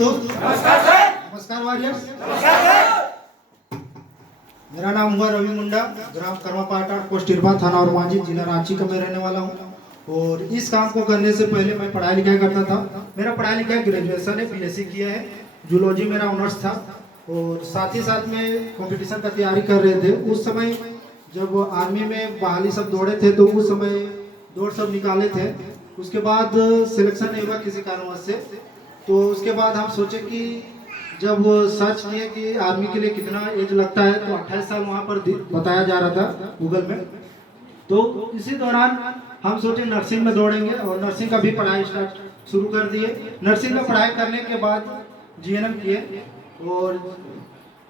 नमस्कार सर। नमस्कार वारियर्स। नमस्कार सर। मेरा नाम हुआ रवि मुंडा, ग्राम कर्मापाटा, पोस्ट इरबा, थाना और मांझी, जिला रांची का मैं रहने वाला हूँ। और इस काम को करने से पहले मैं पढ़ाई लिखाई करता था। मेरा पढ़ाई लिखाई ग्रेजुएशन है, बीएससी किया है, जूलॉजी मेरा ऑनर्स था। और साथ ही साथ में कंपटीशन का तैयारी कर रहे थे। उस समय जब आर्मी में बहाली सब दौड़े थे तो उस समय दौड़ सब निकाले थे। उसके बाद सिलेक्शन नहीं हुआ किसी कारणवश से। तो उसके बाद हम सोचे कि जब सर्च किए कि आर्मी के लिए कितना एज लगता है तो 28 साल वहाँ पर बताया जा रहा था गूगल में। तो इसी दौरान हम सोचे नर्सिंग में दौड़ेंगे और नर्सिंग का भी पढ़ाई स्टार्ट शुरू कर दिए। नर्सिंग में पढ़ाई करने के बाद जीएनएम किए। और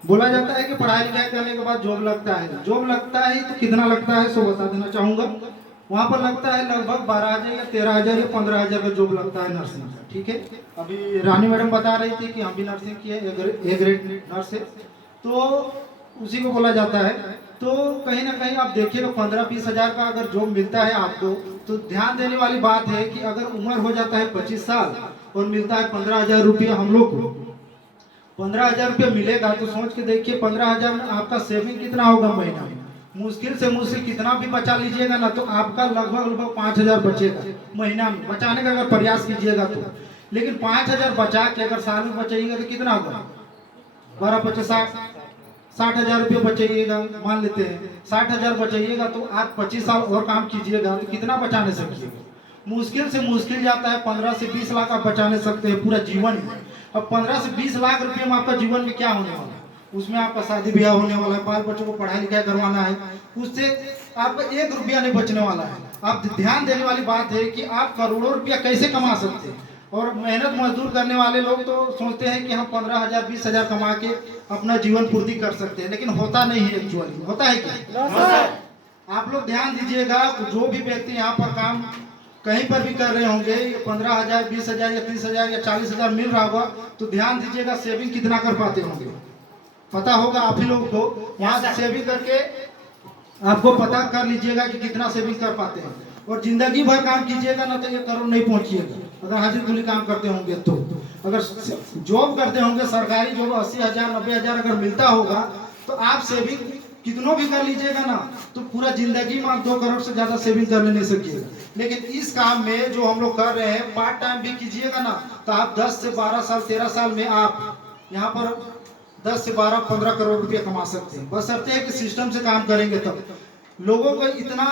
बोला जाता है कि पढ़ाई लिखाई करने के बाद जॉब लगता है। जॉब लगता है तो कितना लगता है सो बता देना चाहूँगा। वहाँ पर लगता है लगभग 12,000 या 13,000 या 15,000 का जॉब लगता है नर्सिंग का। ठीक है, अभी रानी मैडम बता रही थी कि हम भी नर्सिंग किए, ए ग्रेड नर्स है, तो उसी को बोला जाता है। तो कहीं ना कहीं आप देखिए तो 15-20 हज़ार का अगर जॉब मिलता है आपको, तो ध्यान देने वाली बात है कि अगर उम्र हो जाता है 25 साल और मिलता है 15,000 रुपया हम लोग को, 15,000 रुपया मिलेगा तो सोच के देखिए 15,000 में आपका सेविंग कितना होगा महीना में। मुश्किल से मुश्किल कितना भी बचा लीजिएगा ना तो आपका लगभग 5,000 बचेगा महीना में, बचाने का अगर प्रयास कीजिएगा तो। लेकिन 5,000 बचा के अगर साल में बचाइएगा तो कितना होगा, 12-50 60,000 रुपये बचाइएगा। मान लेते हैं 60,000 बचाइएगा तो आप 25 साल और काम कीजिएगा तो कितना बचाने सकिएगा। मुश्किल से मुश्किल जाता है 15 से 20 लाख आप बचाने सकते हैं पूरा जीवन में। अब 15 से 20 लाख रुपये में आपका जीवन में क्या होने वाला है, उसमें आपका शादी ब्याह होने वाला है, बाल बच्चों को पढ़ाई लिखाई करवाना है, उससे आपका 1 रुपया नहीं बचने वाला है। आप ध्यान देने वाली बात है कि आप करोड़ों रुपया कैसे कमा सकते हैं। और मेहनत मजदूर करने वाले लोग तो सोचते हैं कि हम 15,000 20,000 कमा के अपना जीवन पूर्ति कर सकते हैं, लेकिन होता नहीं है। एक्चुअली होता है क्या? आप लोग ध्यान दीजिएगा, जो भी व्यक्ति यहाँ पर काम कहीं पर भी कर रहे होंगे, 15,000 20,000 या 30,000 या 40,000 मिल रहा होगा, तो ध्यान दीजिएगा सेविंग कितना कर पाते होंगे। पता होगा आप ही लोग को, वहां से सेविंग करके आपको पता कर लीजिएगा कि कितना सेविंग कर पाते हैं। और जिंदगी भर काम कीजिएगा ना तो 1 करोड़ नहीं पहुंचिएगा अगर हाजिर कुली काम करते होंगे। तो अगर जॉब करते होंगे सरकारी जॉब 80,000 90,000 अगर मिलता होगा तो आप सेविंग कितनों भी कर लीजिएगा ना तो पूरा जिंदगी में आप 2 करोड़ से ज्यादा सेविंग कर नहीं सकिएगा। लेकिन इस काम में जो हम लोग कर रहे हैं, पार्ट टाइम भी कीजिएगा ना तो आप 10 से 12 साल 13 साल में आप यहाँ पर 10 से 12-15 करोड़ रुपया कमा सकते हैं। बशर्ते है कि सिस्टम से काम करेंगे तब। लोगों को इतना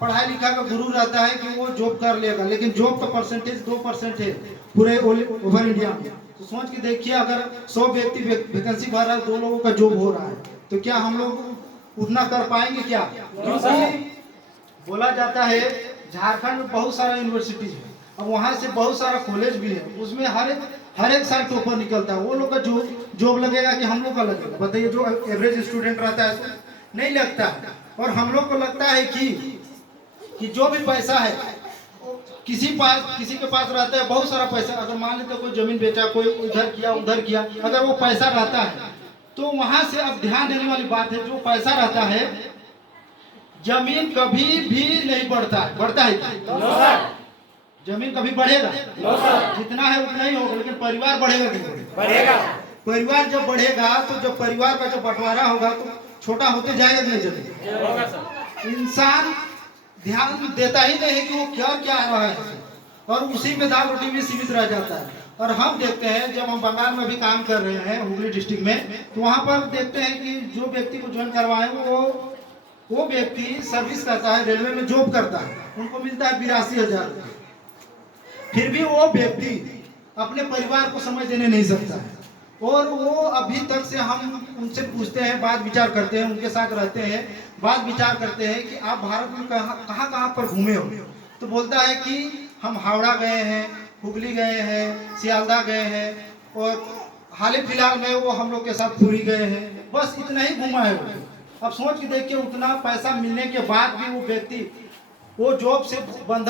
पढ़ाई लिखा का गुरूर रहता है कि वो जॉब कर लेगा, लेकिन जॉब का परसेंटेज 2% है पूरे ओवर इंडिया में। तो सोच के देखिए, अगर 100 व्यक्ति वैकेंसी भर रहा है, 2 लोगों का जॉब हो रहा है, तो क्या हम लोग उतना कर पाएंगे क्या? बोला जाता है झारखंड में बहुत सारा यूनिवर्सिटी है, अब वहाँ से बहुत सारा कॉलेज भी है, उसमें हर एक साल टॉपर निकलता है। वो लोग का जॉब लगेगा कि हम लोग का लगेगा? बताइए। जो एवरेज स्टूडेंट रहता है तो नहीं लगता है। और हम लोग को लगता है कि जो भी पैसा है किसी के पास रहता है बहुत सारा पैसा। अगर मान लेते कोई जमीन बेचा, कोई इधर किया उधर किया, अगर वो पैसा रहता है तो वहां से अब ध्यान देने वाली बात है, जो पैसा रहता है जमीन कभी भी नहीं बढ़ता है। बढ़ता है? जमीन कभी बढ़ेगा? जितना है उतना ही होगा, लेकिन परिवार बढ़ेगा कि नहीं बढ़ेगा? परिवार जब बढ़ेगा तो जब परिवार का जब बंटवारा होगा तो छोटा होते जाएगा कि नहीं जमीन? इंसान ध्यान देता ही नहीं है कि वो क्या क्या आ रहा है, और उसी में दाल रोटी भी सीमित रह जाता है। और हम देखते हैं, जब हम बंगाल में भी काम कर रहे हैं हुगली डिस्ट्रिक्ट में, तो वहाँ पर देखते हैं कि जो व्यक्ति को ज्वाइन करवाए वो व्यक्ति सर्विस करता है, रेलवे में जॉब करता है, उनको मिलता है 82,000 रुपये। फिर भी वो व्यक्ति अपने परिवार को समय देने नहीं सकता है। और वो अभी तक से हम उनसे पूछते हैं, बात विचार करते हैं, उनके साथ रहते हैं, बात विचार करते हैं कि आप भारत में कहाँ पर घूमे हो, तो बोलता है कि हम हावड़ा गए हैं, हुगली गए हैं, सियालदा गए हैं, और हाल ही फिलहाल में वो हम लोग के साथ पुरी गए हैं, बस इतना ही घूमा है वो। अब सोच के देखिए, उतना पैसा मिलने के बाद भी वो व्यक्ति वो जॉब से बंध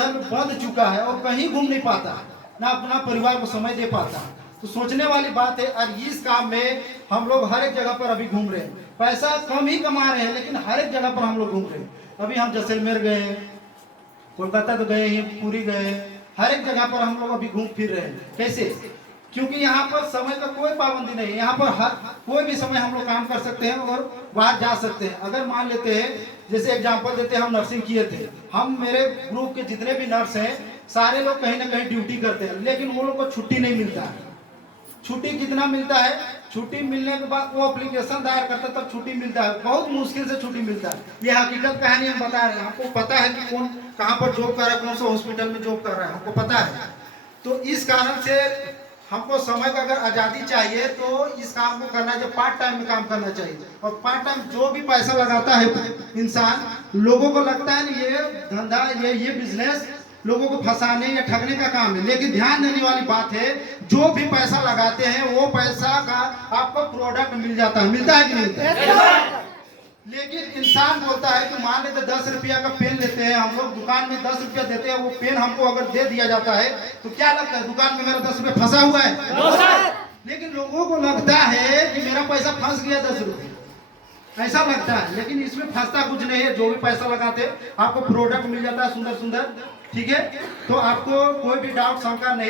चुका है और कहीं घूम नहीं पाता, ना अपना परिवार को समय दे पाता। तो सोचने वाली बात है। और इस काम में हम लोग हर एक जगह पर अभी घूम रहे हैं, पैसा कम ही कमा रहे हैं, लेकिन हर एक जगह पर हम लोग घूम रहे हैं। अभी हम जैसलमेर गए, कोलकाता तो गए हैं, पुरी गए, हर एक जगह पर हम लोग अभी घूम फिर रहे हैं। कैसे? क्योंकि यहाँ पर समय का कोई पाबंदी नहीं है। यहाँ पर हर कोई भी समय हम लोग काम कर सकते हैं और बाहर जा सकते हैं। अगर मान लेते हैं, जैसे एग्जांपल देते हैं, हम नर्सिंग किए थे, हम मेरे ग्रुप के जितने भी नर्स हैं सारे लोग कहीं ना कहीं ड्यूटी करते हैं, लेकिन वो लोग को छुट्टी नहीं मिलता है। छुट्टी कितना मिलता है? छुट्टी मिलने के बाद वो एप्लीकेशन दायर करता है तब छुट्टी मिलता है, बहुत मुश्किल से छुट्टी मिलता है। ये हकीकत कहानी हम बता रहे हैं। हमको पता है कि कौन कहाँ पर जॉब कर रहा है, कौन सा हॉस्पिटल में जॉब कर रहा है, हमको पता है। तो इस कारण से हमको समय का अगर आज़ादी चाहिए तो इस काम को करना चाहिए, पार्ट टाइम में काम करना चाहिए। और पार्ट टाइम जो भी पैसा लगाता है इंसान, लोगों को लगता है ना ये धंधा, ये बिजनेस लोगों को फंसाने या ठगने का काम है, लेकिन ध्यान देने वाली बात है, जो भी पैसा लगाते हैं वो पैसा का आपको प्रोडक्ट मिल जाता है। मिलता है कि नहीं मिलता है? लेकिन इंसान बोलता है कि मान लेते 10 रुपया का पेन लेते हैं हम लोग, दुकान में 10 रुपया देते हैं, वो पेन हमको अगर दे दिया जाता है तो क्या लगता है दुकान में मेरा 10 रुपया फंसा हुआ है? लेकिन लोगों को लगता है कि मेरा पैसा फंस गया 10 रुपये, ऐसा लगता है। लेकिन इसमें फंसता कुछ नहीं है। जो भी पैसा लगाते हैं आपको प्रोडक्ट मिल जाता है सुंदर सुंदर, ठीक है। तो आपको कोई भी डाउट शंका नहीं।